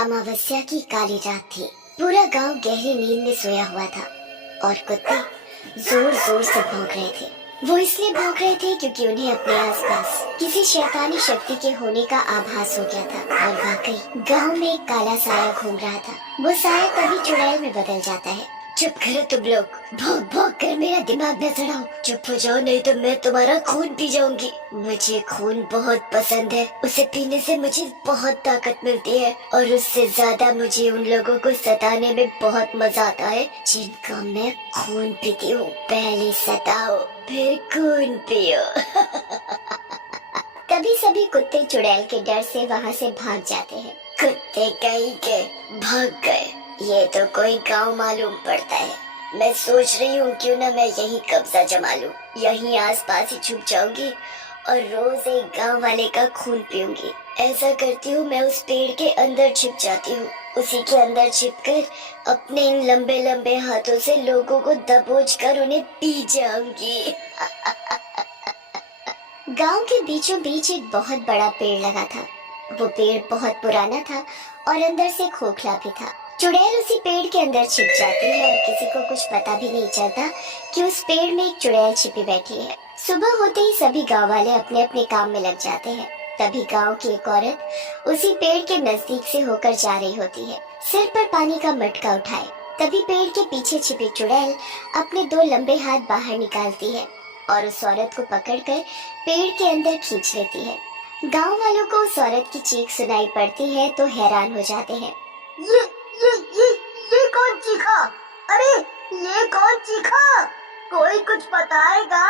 अमावस्या की काली रात थी। पूरा गांव गहरी नींद में सोया हुआ था और कुत्ते जोर जोर से भौंक रहे थे। वो इसलिए भौंक रहे थे क्योंकि उन्हें अपने आसपास किसी शैतानी शक्ति के होने का आभास हो गया था। और वाकई गांव में एक काला साया घूम रहा था। वो साया कभी चुड़ैल में बदल जाता है। चुप करो तुम लोग, भौंक भौंक कर मेरा दिमाग न सड़ाओ। चुप हो जाओ नहीं तो मैं तुम्हारा खून पी जाऊंगी। मुझे खून बहुत पसंद है, उसे पीने से मुझे बहुत ताकत मिलती है और उससे ज्यादा मुझे उन लोगों को सताने में बहुत मजा आता है जिनका मैं खून पीती हूँ। पहले सताओ फिर खून पियो। तभी सभी कुत्ते चुड़ैल के डर से वहाँ से भाग जाते हैं। कुत्ते कहीं के भाग गए, ये तो कोई गांव मालूम पड़ता है। मैं सोच रही हूँ क्यों ना मैं यही कब्जा जमा लूं, यहीं आसपास ही छुप जाऊंगी और रोज एक गांव वाले का खून पीऊंगी। ऐसा करती हूँ, मैं उस पेड़ के अंदर छिप जाती हूँ। उसी के अंदर छिपकर अपने इन लंबे लंबे हाथों से लोगों को दबोच कर उन्हें पी जाऊंगी। गांव के बीचों बीच एक बहुत बड़ा पेड़ लगा था। वो पेड़ बहुत पुराना था और अंदर से खोखला भी था। चुड़ैल उसी पेड़ के अंदर छिप जाती है और किसी को कुछ पता भी नहीं चलता कि उस पेड़ में एक चुड़ैल छिपी बैठी है। सुबह होते ही सभी गांव वाले अपने अपने काम में लग जाते हैं। तभी गांव की एक औरत उसी पेड़ के नजदीक से होकर जा रही होती है, सिर पर पानी का मटका उठाए। तभी पेड़ के पीछे छिपी चुड़ैल अपने दो लंबे हाथ बाहर निकालती है और उस औरत को पकड़कर पेड़ के अंदर खींच लेती है। गांव वालों को उस औरत की चीख सुनाई पड़ती है तो हैरान हो जाते हैं। ये ये ये ये कौन चीखा? अरे ये कौन चीखा? कोई कुछ बताएगा?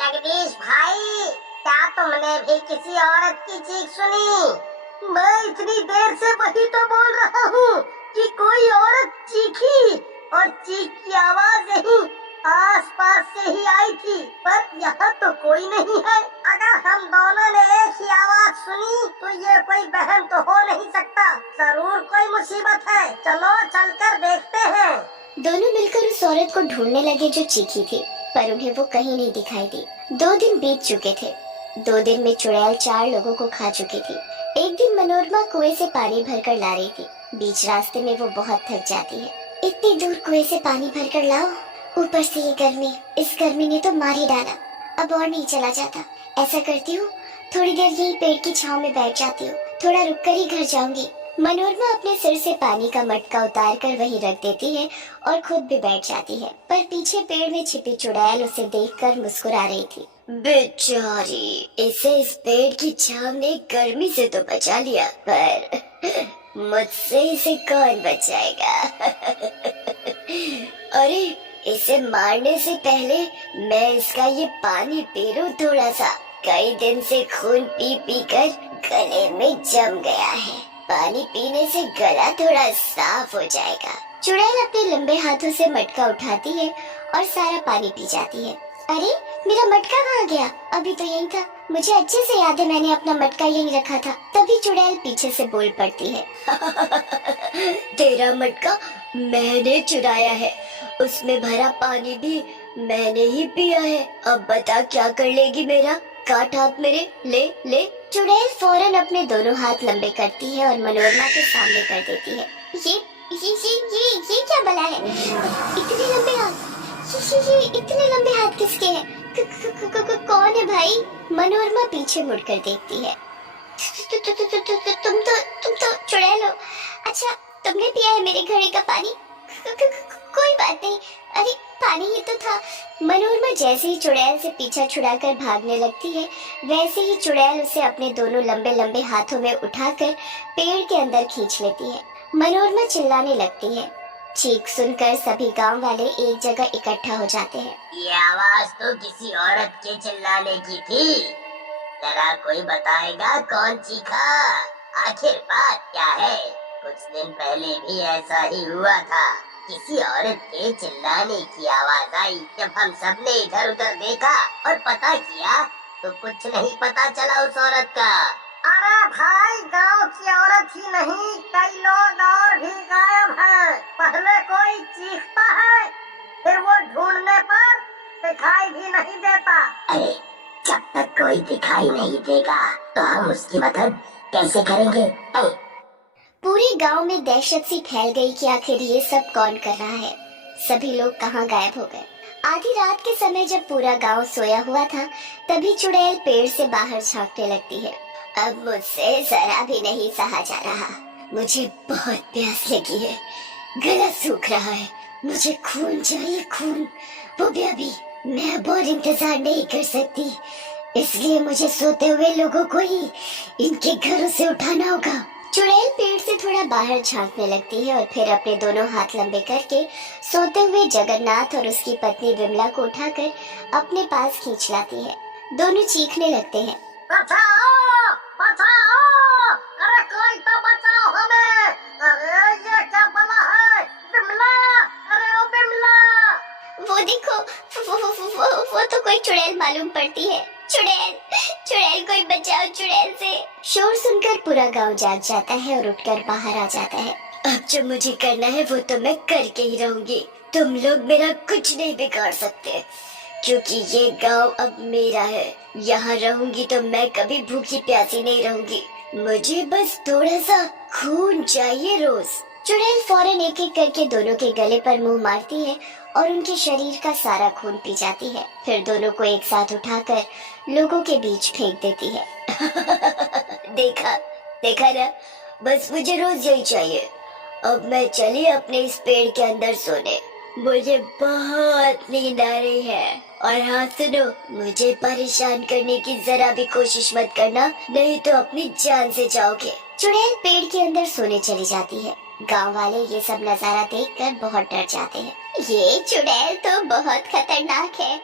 जगदीश भाई, क्या तुमने भी किसी औरत की चीख सुनी? मैं इतनी देर से वही तो बोल रहा हूँ कि कोई औरत चीखी और चीख की आवाज यहीं आसपास से ही आई थी, पर यहाँ तो कोई नहीं है। अगर हम दोनों ने एक ही आवाज सुनी तो ये कोई बहम तो हो नहीं सकता, जरूर कोई मुसीबत है। चलो चलकर देखते हैं। दोनों मिलकर उस औरत को ढूंढने लगे जो चीखी थी, पर उन्हें वो कहीं नहीं दिखाई दी। 2 दिन बीत चुके थे। 2 दिन में चुड़ैल 4 लोगों को खा चुकी थी। एक दिन मनोरमा कुएं से पानी भरकर ला रही थी। बीच रास्ते में वो बहुत थक जाती है। इतनी दूर कुएं से पानी भरकर लाओ, ऊपर से ये गर्मी, इस गर्मी ने तो मार ही डाला। अब और नहीं चला जाता। ऐसा करती हूँ, थोड़ी देर यही पेड़ की छांव में बैठ जाती हूँ, थोड़ा रुक कर ही घर जाऊंगी। मनोरमा अपने सिर से पानी का मटका उतार कर वहीं रख देती है और खुद भी बैठ जाती है, पर पीछे पेड़ में छिपी चुड़ैल उसे देखकर मुस्कुरा रही थी। बेचारी, इसे इस पेड़ की छांव ने गर्मी से तो बचा लिया, पर मुझसे इसे कौन बचाएगा? अरे, इसे मारने से पहले मैं इसका ये पानी पी लूं थोड़ा सा। कई दिन से खून पी पी कर गले में जम गया है। पानी पीने से गला थोड़ा साफ हो जाएगा। चुड़ैल अपने लंबे हाथों से मटका उठाती है और सारा पानी पी जाती है। अरे, मेरा मटका कहाँ गया? अभी तो यहीं था। मुझे अच्छे से याद है, मैंने अपना मटका यहीं रखा था। तभी चुड़ैल पीछे से बोल पड़ती है। तेरा मटका मैंने चुराया है, उसमें भरा पानी भी मैंने ही पिया है। अब बता क्या कर लेगी मेरा? काट हाथ मेरे, ले ले। चुड़ैल फौरन अपने दोनों हाथ लंबे करती है और मनोरमा के सामने कर देती है। ये क्या बला है? इतने लंबे हाथ, ये इतने लंबे हाथ किसके हैं? कौन है भाई? मनोरमा पीछे मुड़कर देखती है। तुम तो चुड़ैल हो। अच्छा, तुमने पिया है मेरे घड़े का पानी? कोई बात नहीं। अरे, पानी ही तो था। मनोरमा जैसे ही चुड़ैल से पीछा छुड़ाकर भागने लगती है, वैसे ही चुड़ैल उसे अपने दोनों लंबे लंबे हाथों में उठाकर पेड़ के अंदर खींच लेती है। मनोरमा चिल्लाने लगती है। चीख सुनकर सभी गांव वाले एक जगह इकट्ठा हो जाते हैं। ये आवाज तो किसी औरत के चिल्लाने की थी। जरा कोई बताएगा कौन चीखा? आखिर बात क्या है? कुछ दिन पहले भी ऐसा ही हुआ था। किसी औरत के चिल्लाने की आवाज आई। जब हम सब ने इधर उधर देखा और पता किया तो कुछ नहीं पता चला उस औरत का। अरे भाई, गांव की औरत ही नहीं, कई लोग और भी गायब हैं। पहले कोई चीखता है, फिर वो ढूंढने पर दिखाई भी नहीं देता। अरे, जब तक कोई दिखाई नहीं देगा तो हम उसकी मदद कैसे करेंगे? पूरे गांव में दहशत सी फैल गई कि आखिर ये सब कौन कर रहा है। सभी लोग कहाँ गायब हो गए। आधी रात के समय जब पूरा गांव सोया हुआ था, तभी चुड़ैल पेड़ से बाहर झांकने लगती है। अब मुझसे जरा भी नहीं सहा जा रहा, मुझे बहुत प्यास लगी है, गला सूख रहा है, मुझे खून चाहिए, खून, वो भी अभी। मैं अब और इंतजार नहीं कर सकती, इसलिए मुझे सोते हुए लोगों को ही इनके घरों से उठाना होगा। चुड़ैल पेड़ से थोड़ा बाहर झांकने लगती है और फिर अपने दोनों हाथ लंबे करके सोते हुए जगन्नाथ और उसकी पत्नी विमला को उठाकर अपने पास खींच लाती है। दोनों चीखने लगते हैं, बचाओ, बचाओ, अरे कोई तो बचाओ हमें, अरे ये क्या बला है, बिमला, अरे ओ बिमला। वो देखो, वो तो कोई चुड़ैल मालूम पड़ती है। चुड़ैल, चुड़ैल, कोई बचाओ चुड़ैल से। शोर सुनकर पूरा गांव जाग जाता है और उठकर बाहर आ जाता है। अब जो मुझे करना है वो तो मैं करके ही रहूंगी, तुम लोग मेरा कुछ नहीं बिगाड़ सकते, क्योंकि ये गांव अब मेरा है। यहाँ रहूंगी तो मैं कभी भूखी प्यासी नहीं रहूंगी, मुझे बस थोड़ा सा खून चाहिए रोज। चुड़ैल फौरन एक एक करके दोनों के गले पर मुंह मारती है और उनके शरीर का सारा खून पी जाती है। फिर दोनों को एक साथ उठाकर लोगों के बीच फेंक देती है। देखा, देखा ना, बस मुझे रोज यही चाहिए। अब मैं चली अपने इस पेड़ के अंदर सोने, मुझे बहुत नींद आ रही है। और हाँ सुनो, मुझे परेशान करने की जरा भी कोशिश मत करना, नहीं तो अपनी जान से जाओगे। चुड़ैल पेड़ के अंदर सोने चली जाती है। गांव वाले ये सब नजारा देखकर बहुत डर जाते हैं। ये चुड़ैल तो बहुत खतरनाक है,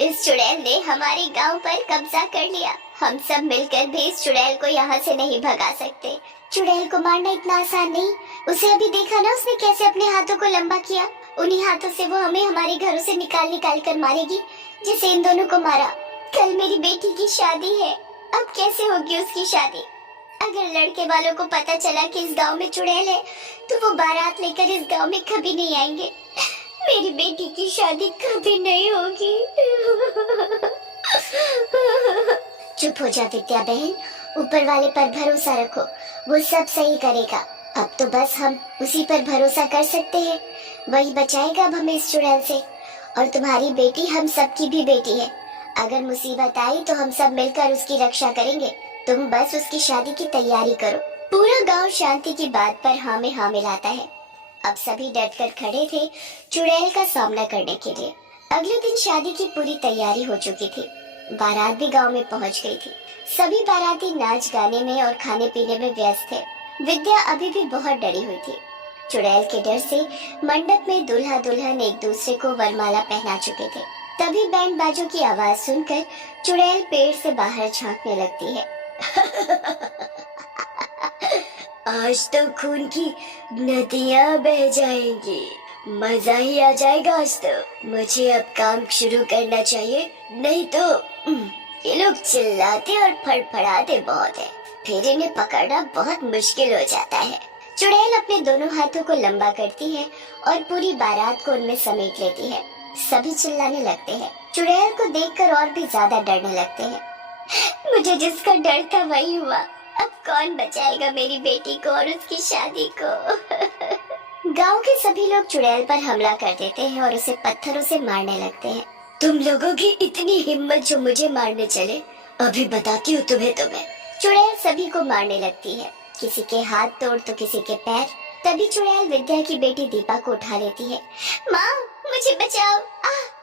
इस चुड़ैल ने हमारे गांव पर कब्जा कर लिया। हम सब मिलकर भी इस चुड़ैल को यहाँ से नहीं भगा सकते। चुड़ैल को मारना इतना आसान नहीं, उसे अभी देखा ना उसने कैसे अपने हाथों को लंबा किया। उन्हीं हाथों से वो हमें हमारे घरों से निकाल निकाल कर मारेगी, जैसे इन दोनों को मारा। कल मेरी बेटी की शादी है, अब कैसे होगी उसकी शादी? अगर लड़के वालों को पता चला कि इस गांव में चुड़ैल है, तो वो बारात लेकर इस गांव में कभी नहीं आएंगे। मेरी बेटी की शादी कभी नहीं होगी। चुप हो जा विद्या बहन, ऊपर वाले पर भरोसा रखो, वो सब सही करेगा। अब तो बस हम उसी पर भरोसा कर सकते हैं, वही बचाएगा अब हमें इस चुड़ैल से। और तुम्हारी बेटी हम सबकी भी बेटी है, अगर मुसीबत आई तो हम सब मिलकर उसकी रक्षा करेंगे। तुम बस उसकी शादी की तैयारी करो। पूरा गांव शांति की बात पर हाँ में हाँ मिलाता है। अब सभी डटकर खड़े थे चुड़ैल का सामना करने के लिए। अगले दिन शादी की पूरी तैयारी हो चुकी थी। बारात भी गांव में पहुंच गई थी। सभी बाराती नाच गाने में और खाने पीने में व्यस्त थे। विद्या अभी भी बहुत डरी हुई थी। चुड़ैल के डर से मंडप में दूल्हा दुल्हन एक दूसरे को वरमाला पहना चुके थे। तभी बैंड बाजों की आवाज सुनकर चुड़ैल पेड़ से बाहर झांकने लगती है। आज तो खून की नदियां बह जाएंगी, मजा ही आ जाएगा आज तो। मुझे अब काम शुरू करना चाहिए, नहीं तो ये लोग चिल्लाते और फड़फड़ाते बहुत है, फिर इन्हें पकड़ना बहुत मुश्किल हो जाता है। चुड़ैल अपने दोनों हाथों को लंबा करती है और पूरी बारात को उनमें समेट लेती है। सभी चिल्लाने लगते हैं। चुड़ैल को देखकर और भी ज्यादा डरने लगते हैं। मुझे जिसका डर था वही हुआ, अब कौन बचाएगा मेरी बेटी को और उसकी शादी को? गांव के सभी लोग चुड़ैल पर हमला कर देते हैं और उसे पत्थरों से मारने लगते हैं। तुम लोगों की इतनी हिम्मत जो मुझे मारने चले, अभी बताती हूँ तुम्हें। चुड़ैल सभी को मारने लगती है, किसी के हाथ तोड़ तो किसी के पैर। तभी चुड़ैल विद्या की बेटी दीपा को उठा लेती है। माँ मुझे बचाओ,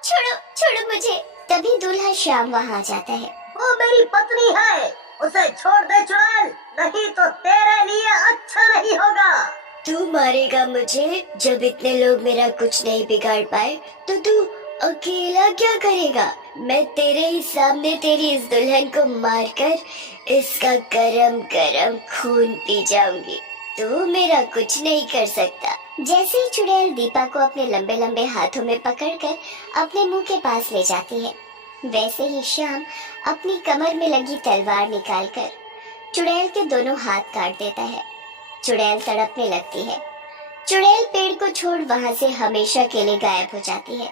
छोड़ो छोड़ो मुझे। तभी दूल्हा श्याम वहाँ आ जाता है। वो मेरी पत्नी है, उसे छोड़ दे चुड़ैल, नहीं तो तेरे लिए अच्छा नहीं होगा। तू मारेगा मुझे? जब इतने लोग मेरा कुछ नहीं बिगाड़ पाए तो तू अकेला क्या करेगा? मैं तेरे ही सामने तेरी इस दुल्हन को मारकर इसका गरम गरम खून पी जाऊंगी। तू मेरा कुछ नहीं कर सकता। जैसे ही चुड़ैल दीपा को अपने लंबे लंबे हाथों में पकड़कर अपने मुंह के पास ले जाती है, वैसे ही श्याम अपनी कमर में लगी तलवार निकालकर चुड़ैल के दोनों हाथ काट देता है। चुड़ैल तड़पने लगती है। चुड़ैल पेड़ को छोड़ वहाँ से हमेशा के लिए गायब हो जाती है।